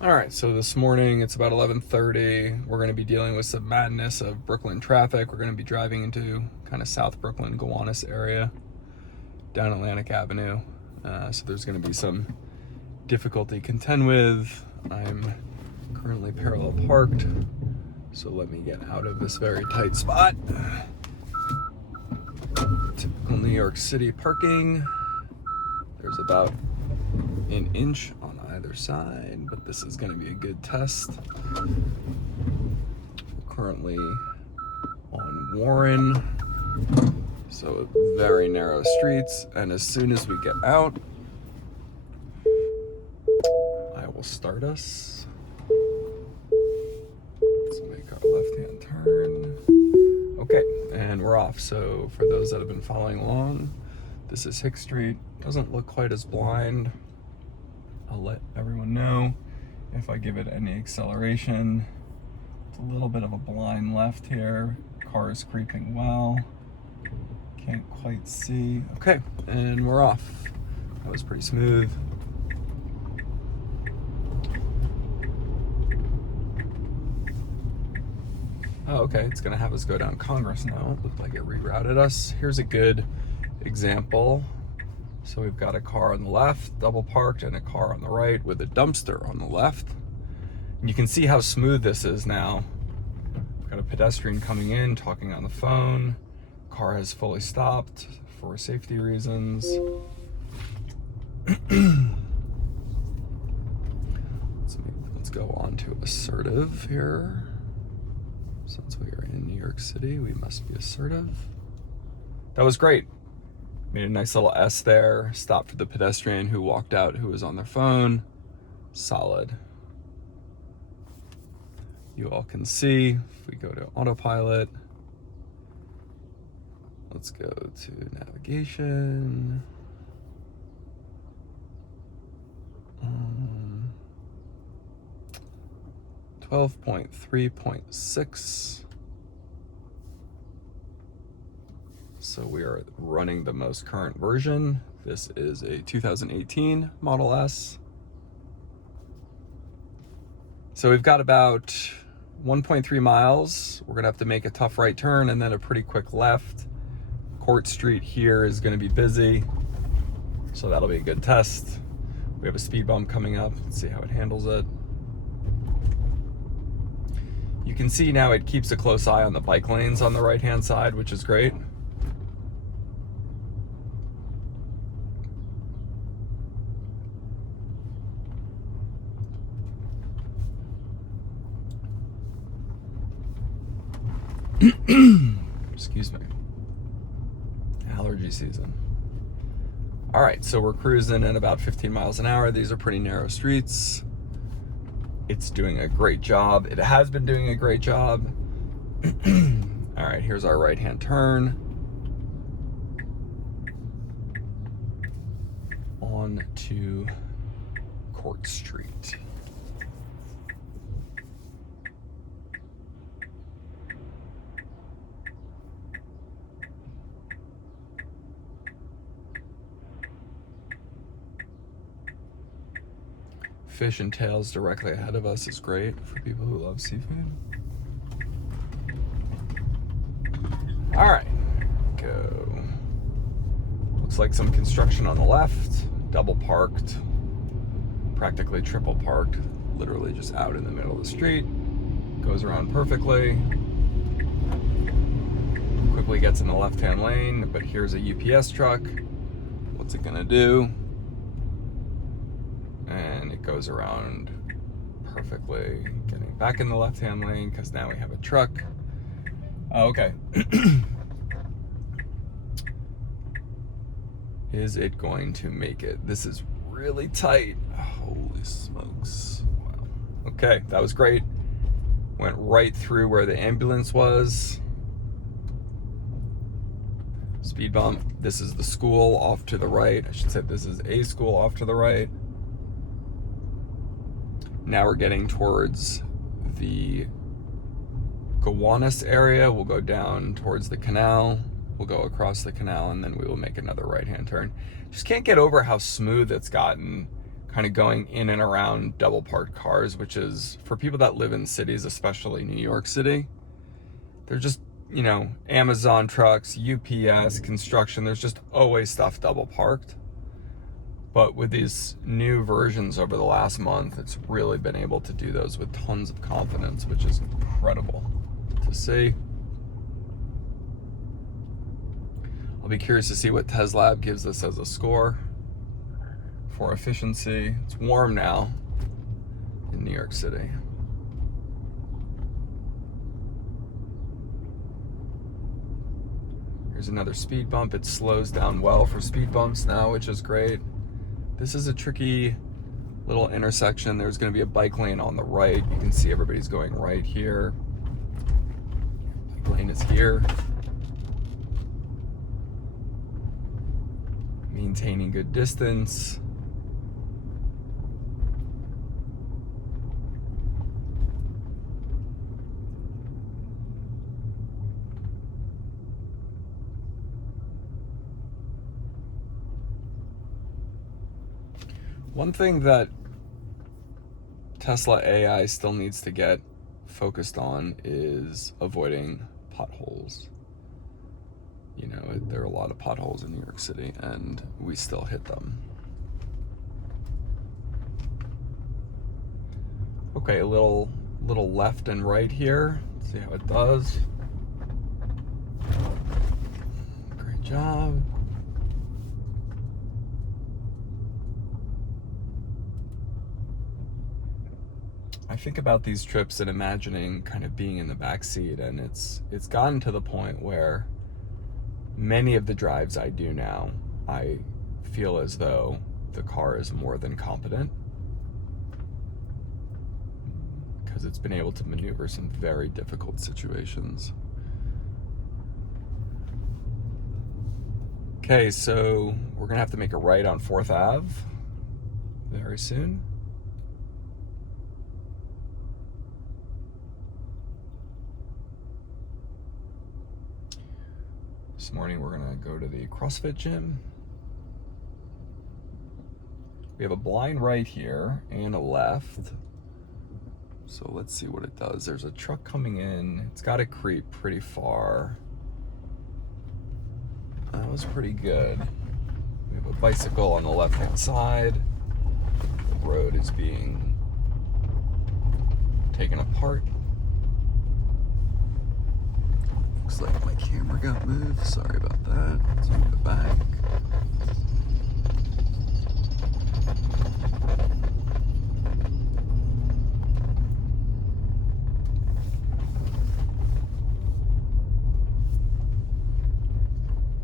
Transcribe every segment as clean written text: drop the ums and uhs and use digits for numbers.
All right, so this morning it's about 11:30. We're going to be dealing with some madness of Brooklyn traffic. We're going to be driving into kind of South Brooklyn, Gowanus area, down Atlantic Avenue. So there's going to be some difficulty to contend with. I'm currently parallel parked, so let me get out of this very tight spot. Typical New York City parking. There's about an inch on either side, but this is going to be a good test. We're currently on Warren, so very narrow streets, and as soon as we get out, I will start us. Let's make our left-hand turn. Okay, and we're off. So for those that have been following along, this is Hick Street. Doesn't look quite as blind. I'll let everyone know if I give it any acceleration. It's a little bit of a blind left here. Car is creeping well. Can't quite see. Okay, and we're off. That was pretty smooth. Oh, okay, it's gonna have us go down Congress now. Looked like it rerouted us. Here's a good example. So we've got a car on the left, double parked, and a car on the right with a dumpster on the left. And you can see how smooth this is now. We've got a pedestrian coming in, talking on the phone. Car has fully stopped for safety reasons. Let's go on to assertive here. Since we are in New York City, we must be assertive. That was great. Made a nice little S there. Stopped for the pedestrian who walked out, who was on their phone. Solid. You all can see, if we go to autopilot, let's go to navigation. 12.3.6. So we are running the most current version. This is a 2018 Model S. So we've got about 1.3 miles. We're gonna have to make a tough right turn and then a pretty quick left. Court Street here is gonna be busy, so that'll be a good test. We have a speed bump coming up. Let's see how it handles it. You can see now it keeps a close eye on the bike lanes on the right-hand side, which is great. Excuse me. Allergy season. All right, so we're cruising at about 15 miles an hour. These are pretty narrow streets. It's doing a great job. It has been doing a great job. All right, here's our right-hand turn. On to Court Street. Fish and tails directly ahead of us is great for people who love seafood. All right, go. Looks like some construction on the left, double parked, practically triple parked, literally just out in the middle of the street. Goes around perfectly. Quickly gets in the left-hand lane, but here's a UPS truck. What's it gonna do? And it goes around perfectly, getting back in the left-hand lane because now we have a truck. Oh, okay. Is it going to make it? This is really tight. Holy smokes. Wow. Okay, that was great. Went right through where the ambulance was. Speed bump. This is the school off to the right. I should say this is a school off to the right. Now we're getting towards the Gowanus area. We'll go down towards the canal. We'll go across the canal and then we will make another right-hand turn. Just can't get over how smooth it's gotten kind of going in and around double parked cars, which is, for people that live in cities, especially New York City, they're just, you know, Amazon trucks, UPS, construction, there's just always stuff double parked. But with these new versions over the last month, it's really been able to do those with tons of confidence, which is incredible to see. I'll be curious to see what Teslab gives this as a score for efficiency. It's warm now in New York City. Here's another speed bump. It slows down well for speed bumps now, which is great. This is a tricky little intersection. There's going to be a bike lane on the right. You can see everybody's going right here. Bike lane is here. Maintaining good distance. One thing that Tesla AI still needs to get focused on is avoiding potholes. You know, there are a lot of potholes in New York City, and we still hit them. Okay, a little left and right here. Let's see how it does. Great job. I think about these trips and imagining kind of being in the back seat, and it's gotten to the point where many of the drives I do now, I feel as though the car is more than competent, because it's been able to maneuver some very difficult situations. Okay, so we're gonna have to make a right on 4th Ave very soon. This morning we're gonna go to the CrossFit gym. We have a blind right here and a left. So let's see what it does. There's a truck coming in. It's got to creep pretty far. That was pretty good. We have a bicycle on the left-hand side. The road is being taken apart. Looks like my camera got moved. Sorry about that. Let's move it back.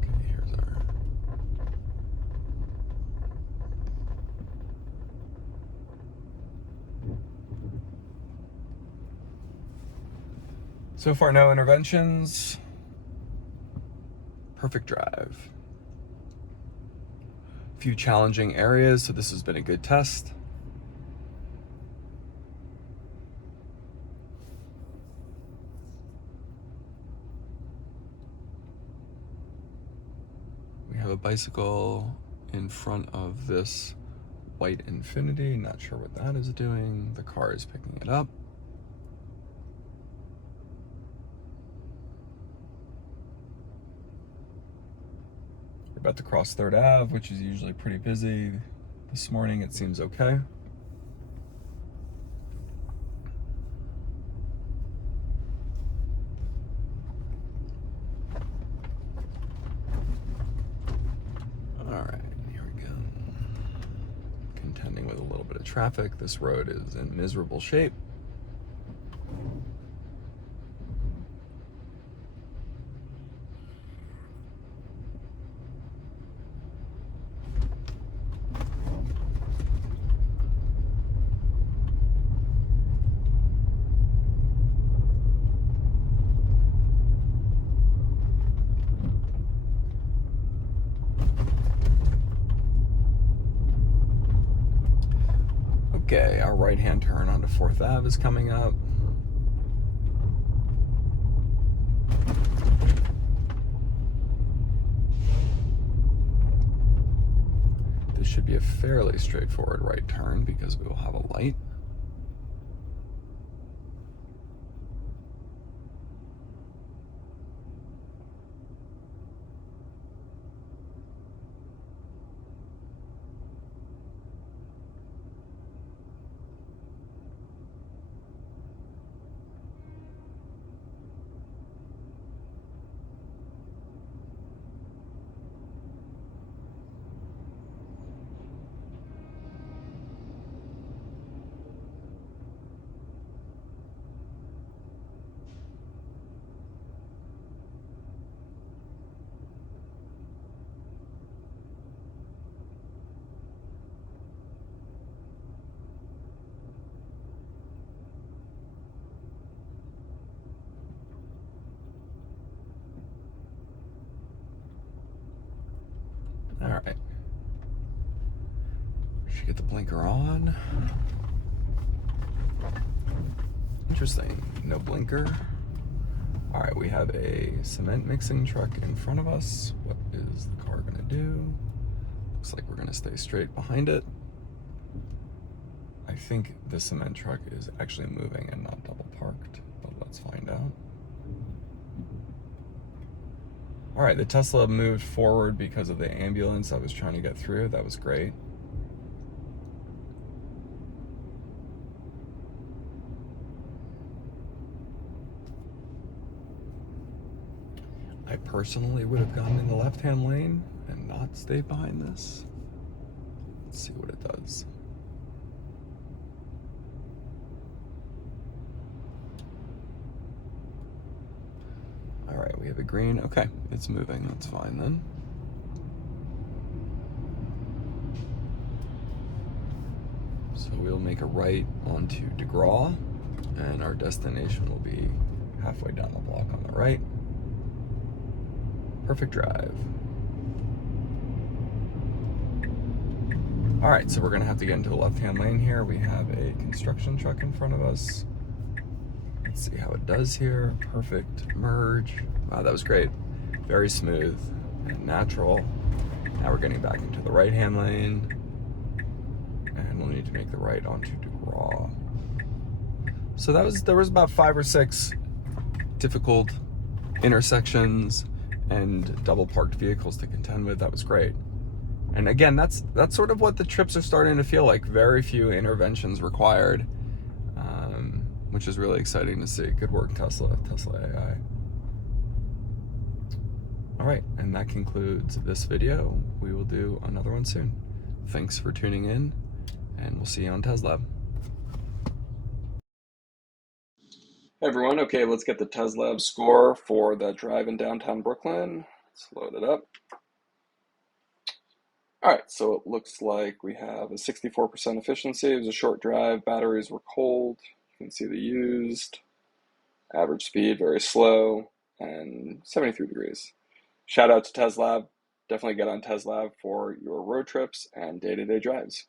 Okay, here's our... So far, no interventions. Perfect drive. A few challenging areas, so this has been a good test. We have a bicycle in front of this white Infinity. Not sure what that is doing. The car is picking it up. About to cross 3rd Ave, which is usually pretty busy. This morning it seems okay. All right, here we go. Contending with a little bit of traffic. This road is in miserable shape. Okay, our right-hand turn onto 4th Ave is coming up. This should should be a fairly straightforward right turn because we will have a light. All right. Should get the blinker on. Interesting, no blinker. All right, we have a cement mixing truck in front of us. What is the car gonna do? Looks like we're gonna stay straight behind it. I think the cement truck is actually moving and not double parked, but let's find out. All right, the Tesla moved forward because of the ambulance I was trying to get through. That was great. I personally would have gone in the left-hand lane and not stayed behind this. Let's see what it does. All right, we have a green. Okay, it's moving. That's fine then. So we'll make a right onto DeGraw, and our destination will be halfway down the block on the right. Perfect drive. All right, so we're gonna have to get into the left-hand lane here. We have a construction truck in front of us. Let's see how it does here. Perfect merge. Wow, that was great. Very smooth and natural. Now we're getting back into the right-hand lane, and we'll need to make the right onto DeGraw. So there was about 5 or 6 difficult intersections and double parked vehicles to contend with. That was great. And again, that's sort of what the trips are starting to feel like. Very few interventions required, which is really exciting to see. Good work, Tesla AI. All right, and that concludes this video. We will do another one soon. Thanks for tuning in, and we'll see you on Teslab. Hey everyone, okay, let's get the Teslab score for the drive in downtown Brooklyn. Let's load it up. All right, so it looks like we have a 64% efficiency. It was a short drive, batteries were cold. You can see the used, average speed, very slow, and 73 degrees. Shout out to Teslab. Definitely get on Teslab for your road trips and day-to-day drives.